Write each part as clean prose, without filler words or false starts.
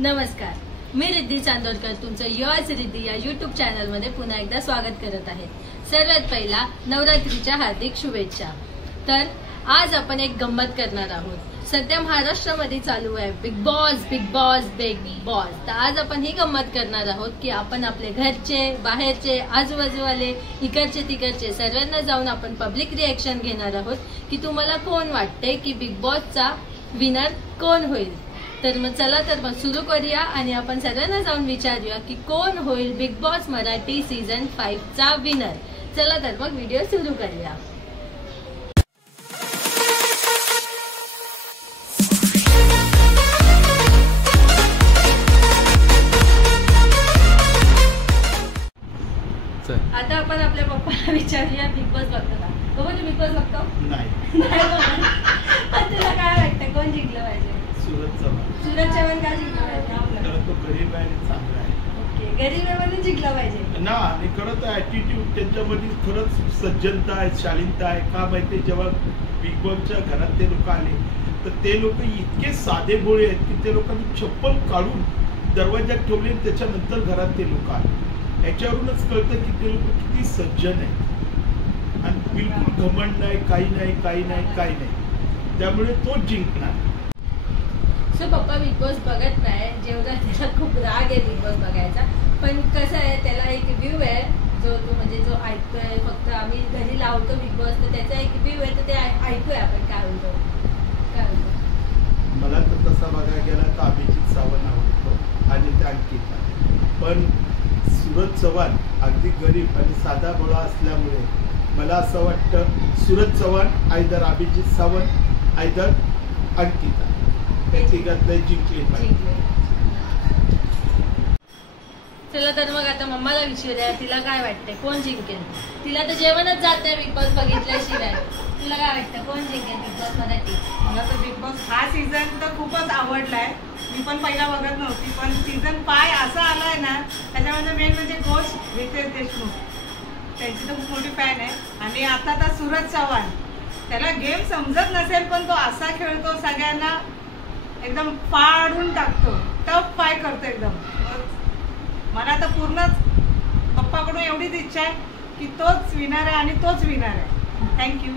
नमस्कार, मी रिद्धी चांदोरकर तुमचं युअर्स रिद्धी या युट्यूब चॅनलमध्ये पुन्हा एकदा स्वागत करत आहे। सर्वात पहिला नवरात्रीच्या हार्दिक शुभेच्छा। तर आज आपण एक गंमत करणार आहोत। सध्या महाराष्ट्रामध्ये चालू आहे big boss big boss big boss. तर आज आपण ही गंमत करणार आहोत की आपण आपले घरचे, बाहेरचे, आजूबाजूवाले, इकडचे तिकडचे सर्वांना जाऊन आपण पब्लिक रिएक्शन घेणार आहोत की तुम्हाला कोण वाटते की बिग बॉसचा विनर कोण होईल। तर मग चला तर मग सुरू करूया आणि आपण सर्वांना जाऊन विचारूया की कोण होईल बिग बॉस मराठी सीझन 5 चा विनर। चला तर मग व्हिडिओ सुरू करूया। आता आपण आपल्या पप्पाला विचारूया बिग बॉस बघतो का? बघू तू बिग बॉस बघतो? नाही। तुला काय वाटतं कोण जिंकलं पाहिजे? सूरज चव्हाण का जिंकलं पाहिजे? आपल्याला तो गरीब आहे आणि चांगला आहे। ओके, गरीब आहे म्हणून जिंकला पाहिजे ना। आणि खरंच ऍटिट्यूड त्यांच्यामध्ये खरंच सज्जनता आहे, शालीनता आहे। का माहिती जेव्हा बिग बॉसच्या घरात ते लोक आले तर ते लोक इतके साधे भोळे आहेत की ते लोकांनी चप्पल काढून दरवाज्यात ठेवले, त्याच्यानंतर घरात ते लोक आले। याच्यावरूनच कळतं की ते लोक किती सज्जन आहेत आणि बिलकुल घमंड नाही, काही नाही। त्यामुळे तो जिंकणार। सो पप्पा बिग बॉस बघत नाही, जेवढा त्याला खूप राग आहे बिग बॉस बघायचा। पण कसं आहे, त्याला एक व्ह्यू आहे जो जो ऐकतोय। फक्त आम्ही घरी लावतो बिग बॉस, तर त्याचा एक व्ह्यू आहे, तर ते ऐकूया आपण काय बोलतो। मला तर तसा बघायला गेला तर अभिजित सावंत आवडतो आणि त्या अंकिता। पण सूरज चव्हाण अगदी गरीब आणि साधा भोळा असल्यामुळे मला असं वाटतं सूरज चव्हाण आयदर अभिजित सावंत आयदर अंकिता त्याच्यातले जिंकले पाहिजे। चला तर मग आता मम्माला विचारूया तिला काय वाटतंय कोण जिंकेल। तिला तर जेवणच जात नाही बिग बॉस बघितल्याशिवाय। तुला काय वाटतं कोण जिंकेल बिग बॉस मराठी? मला तर बिग बॉस हा सीझन तर खूपच आवडलाय। मी पण पहिला बघत नव्हती, पण सीझन 5 असा आलाय ना, त्याच्यामध्ये मेन म्हणजे कोच रितेश देशमुख, त्यांची तर खूप मोठी फॅन आहे। आणि आता तर सूरज चव्हाण, त्याला गेम समजत नसेल पण तो असा खेळतो, सगळ्यांना एकदम पाडून टाकतो, टफ फाय करतो एकदम। मला तर पूर्णच पप्पाकडून एवढीच इच्छा आहे की तोच विनर आहे आणि तोच विनर आहे। थँक्यू।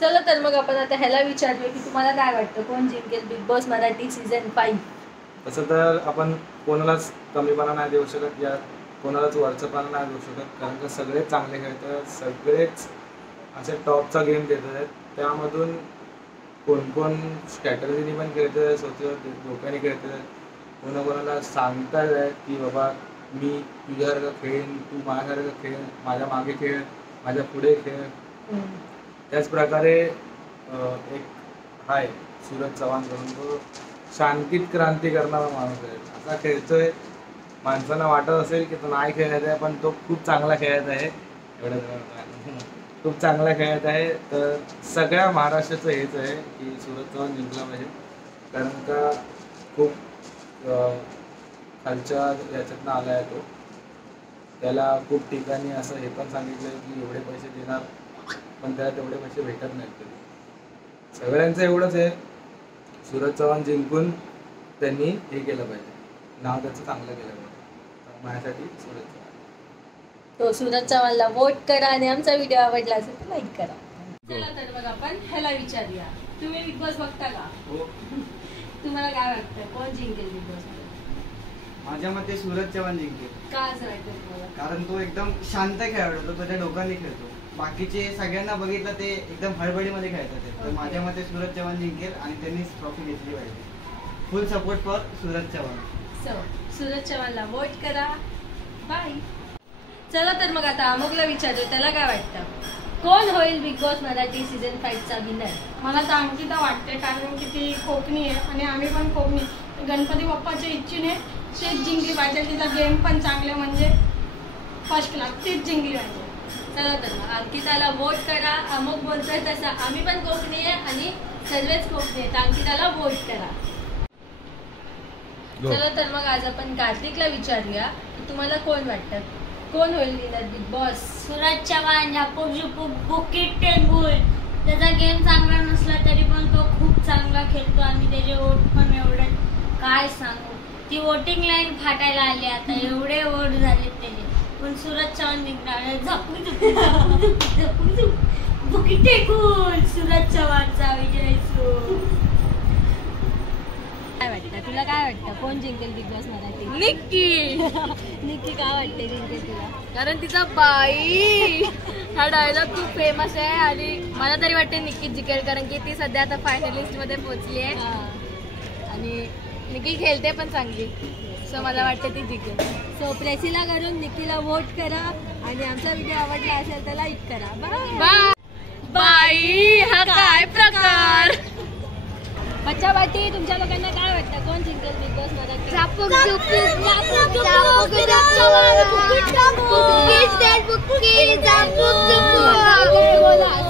चला तर मग आपण आता ह्याला विचारूया की तुम्हाला काय वाटतं कोण जिंकेल बिग बॉस मराठी सीझन 5? तसं तर आपण कोणालाच कमीपणा नाही देऊ शकत, या कोणालाच वरचंपणा नाही देऊ शकत, कारण का सगळेच चांगले खेळतात, सगळेच असे टॉपचा गेम देत आहेत। त्यामधून कोण स्ट्रॅटर्जीनी पण खेळत आहे, स्वतः डोक्याने खेळत आहे, कोणाकोणाला सांगतात आहे की बाबा मी तुझ्यासारखं खेळेन, तू माझ्यासारखं खेळ, माझ्या मागे खेळ, माझ्या पुढे खेळ। त्याच प्रकारे एक आहे सूरज चव्हाण करून, तो शांतीत क्रांती करणारा माणूस आहे। असा खेळतोय, माणसांना वाटत असेल की तो नाही खेळत आहे, पण तो खूप चांगला खेळत आहे। खूप चांगला खेळत आहे। तर सगळ्या महाराष्ट्राचं हेच आहे की सूरज चव्हाण जिंकला पाहिजे, कारण का खूप खालच्या याच्यातनं आला आहे तो। त्याला खूप ठिकाणी असं हे पण सांगितलं की एवढे पैसे देणार, पण त्याला तेवढे पैसे भेटत नाहीत कधी। सगळ्यांचं एवढंच आहे, सूरज चव्हाण जिंकून त्यांनी हे केलं पाहिजे, नाव त्याचं चांगलं केलं पाहिजे। तर माझ्यासाठी सूरज चव्हाण। तो सूरज चव्हाणला वोट करा आणि आमचा व्हिडिओ आवडला असेल तर लाईक करा। चला तर मग आपण ह्याला विचारूया, तुम्ही बिग बॉस बघता का? हो। तुम्हाला काय वाटतं कोण जिंकेल बिग बॉस? माझ्या मते सूरज चव्हाण जिंकेल। का असं वाटतं तुम्हाला? कारण तो एकदम शांत खेळाडू, तो त्याच्या डोक्याने खेळतो। बाकीचे सगळ्यांना बघितलं ते एकदम हडबडीमध्ये खेळतात, तर माझ्या मते सूरज चव्हाण जिंकेल आणि त्यांनीच ट्रॉफी घेतली पाहिजे। Full support for Suraj Chavan. Suraj चव्हाणला वोट करा। बाय। चला तर मग आता अमोघला विचारू, त्याला काय वाटतं कोण होईल बिग बॉस मराठी सीझन 5 चा विनर? मला तर अंकिता वाटते, कारण की ती कोकणी आहे आणि आम्ही पण कोकणी। गणपती बाप्पाच्या इच्छेने तीच जिंकली पाहिजे, तिचा गेम पण चांगले म्हणजे फर्स्ट क्लास, तीच जिंकली पाहिजे। चला तर मग अंकिताला वोट करा। अमोघ बोलतोय तसं आम्ही पण कोकणी आहे आणि सर्वच कोकणी आहेत, अंकिताला वोट करा। चला तर मग आज आपण कार्तिकला विचारूया की तुम्हाला कोण वाटतं कोण होईल winner Bigg Boss? Suraj Chavan, झापूक झुपूक बुकीट टेंगुल, त्याचा गेम चांगला नसला तरी पण तो खूप चांगला खेळतो आणि त्याचे वोट पण एवढे काय सांगू, ती वोटिंग लाईन फाटायला आली आता, एवढे वोट झाले त्याचे. पण सूरज चव्हाण जिंकणार. झपू बुकी टेकून सूरज चव्हाणचा विजय सो. काय वाटतं तुला, काय वाटतं कोण जिंकेल बिग बॉस मराठी? निक्की. निक्की काय वाटते जिंकेल तुला? कारण तिचा बाई हा डायलॉग खूप फेमस आहे आणि मला तरी वाटते निक्की जिंकेल, कारण की ती सध्या आता फायनलिस्ट मध्ये पोहोचली आहे आणि निक्की खेळते पण चांगली, सो मला वाटते ती जिंकेल. सो प्रेसीला करून निक्कीला वोट करा आणि आमचा व्हिडिओ आवडला असेल तर लाईक करा. बाय. बाई हा काय प्रकार. बच्चा बाटी, तुमच्या लोकांना काय वाटतं कोण जिंकेल बिग बॉस मराठी?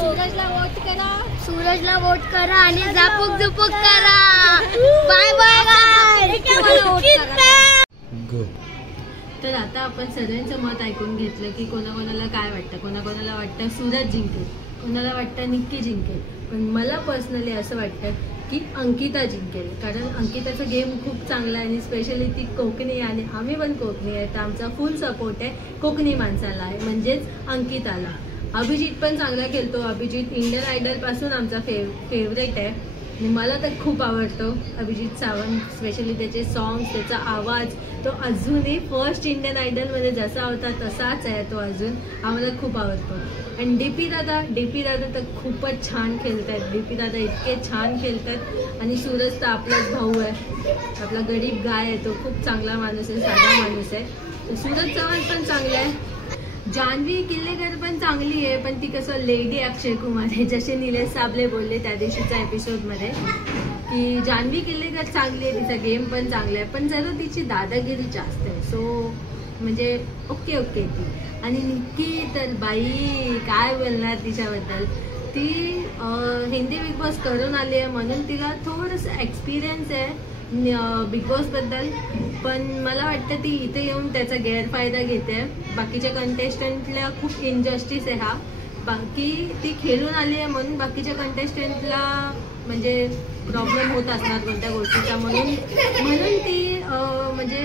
सूरजला वोट करा, सूरजला वोट करा आणि झापूक झुपूक करा. बाय बाय तर आता आपण सगळ्यांचं मत ऐकून घेतलं की कोणाकोणाला काय वाटतं. कोणाकोणाला वाटतं सूरज जिंकेल, कोणाला वाटतं निक्की जिंकेल, पण मला पर्सनली असं वाटतं की अंकिता जिंकेल. कारण अंकिताचा गेम खूप चांगला आहे आणि स्पेशली ती कोकणी आणि आम्ही पण कोकणी आहे, तर आमचा फुल सपोर्ट आहे कोकणी माणसाला आहे, म्हणजेच अंकिताला. अभिजित पण चांगला खेळतो. अभिजित इंडियन आयडल पासून आमचा फेवरेट आहे आणि मला तर खूप आवडतो अभिजित सावंत. स्पेशली त्याचे सॉंग्स, त्याचा आवाज, तो अजूनही फर्स्ट इंडियन आयडलमध्ये जसा होता तसाच आहे तो अजून. आम्हाला खूप आवडतो. आणि डीपी दादा तर खूपच छान खेळत आहेत. डीपी दादा इतके छान खेळत आहेत. आणि सूरज तर आपलाच भाऊ आहे, आपला गरीब गाय आहे, तो खूप चांगला माणूस आहे, साधा माणूस आहे. सूरज चव्हाण पण चांगला आहे. जान्हवी किल्लेकर पण चांगली आहे, पण ती कसं लेडी अक्षय कुमार आहे, जसे निलेश साबले बोलले त्या दिवशीच्या एपिसोडमध्ये की जान्हवी किल्लेकर चांगली आहे, तिचा गेम पण चांगला आहे, पण जरा तिची दादागिरी जास्त आहे. सो म्हणजे ओके ती. आणि निक्की तर बाई काय बोलणार तिच्याबद्दल. ती हिंदी बिग बॉस करून आली आहे म्हणून तिला थोडंसं एक्सपिरियन्स आहे बिग बॉसबद्दल, पण मला वाटतं ती इथे येऊन त्याचा गैरफायदा घेते. बाकीच्या कंटेस्टंटला खूप इनजस्टिस आहे हा. बाकी ती खेळून आली आहे म्हणून बाकीच्या कंटेस्टंटला म्हणजे प्रॉब्लेम होत असणार कोणत्या गोष्टीचा, म्हणून ती म्हणजे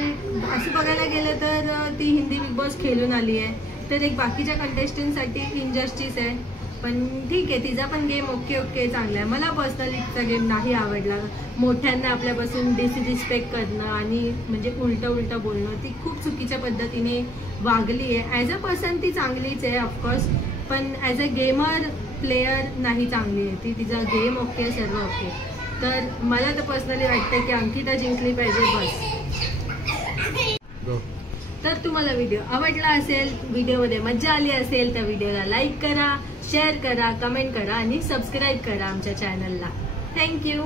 असं बघायला गेलं तर ती हिंदी बिग बॉस खेळून आली आहे, तर एक बाकीच्या कंटेस्टंटसाठी इनजस्टिस आहे. पण ठीक आहे, तिचा पण गेम ओके चांगला आहे. मला पर्सनली तिचा गेम नाही आवडला. मोठ्यांना आपल्यापासून डिसरिस्पेक्ट करणं आणि म्हणजे उलटं बोलणं, ती खूप चुकीच्या पद्धतीने वागली आहे. ॲज अ पर्सन ती चांगलीच आहे ऑफकोर्स, पण ॲज अ गेमर प्लेयर नाही चांगली आहे ती. तिचा गेम ओके, सर्व ओके. तर मला तर पर्सनली वाटतं की अंकिता जिंकली पाहिजे बस. तर तुम्हाला व्हिडिओ आवडला असेल, व्हिडिओमध्ये मजा आली असेल तर व्हिडिओला लाईक करा, शेअर करा, कमेंट करा आणि सबस्क्राईब करा आमच्या चॅनलला. थँक्यू.